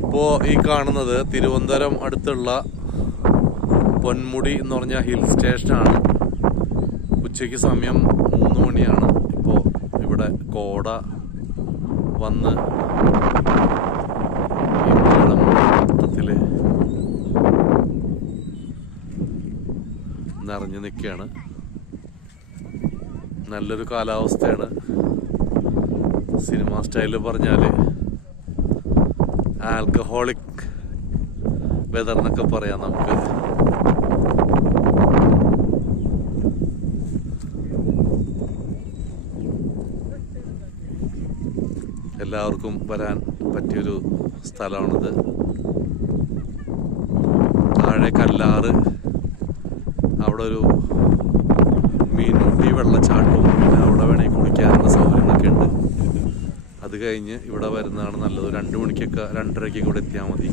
ഇപ്പോൾ ഈ കാണുന്നത് തിരുവനന്തപുരം അടുത്തുള്ള പൊന്മുടി എന്ന് പറഞ്ഞ ഹിൽ സ്റ്റേഷനാണ്. ഉച്ചയ്ക്ക് സമയം 3 മണിയാണ്. ഇപ്പോൾ ഇവിടെ കോട വന്ന് ഈ പാടം മൊത്തത്തിൽ നിറഞ്ഞു നിൽക്കുകയാണ്. നല്ലൊരു കാലാവസ്ഥയാണ്. സിനിമ സ്റ്റൈലിൽ പറഞ്ഞാൽ ആൽക്കഹോളിക് വെതർ എന്നൊക്കെ പറയാം നമുക്ക്. എല്ലാവർക്കും വരാൻ പറ്റിയൊരു സ്ഥലമാണിത്. താഴെ കല്ലാറ്, അവിടെ ഒരു മീൻമുട്ടി വെള്ളച്ചാട്ടവും പിന്നെ അവിടെ വേണമെങ്കിൽ കുളിക്കാനുള്ള സൗകര്യങ്ങളൊക്കെ ഉണ്ട്. അത് കഴിഞ്ഞ് ഇവിടെ വരുന്നതാണ് നല്ലത്. 2 മണിക്കൊക്കെ 2:30 ഇവിടെ എത്തിയാൽ മതി.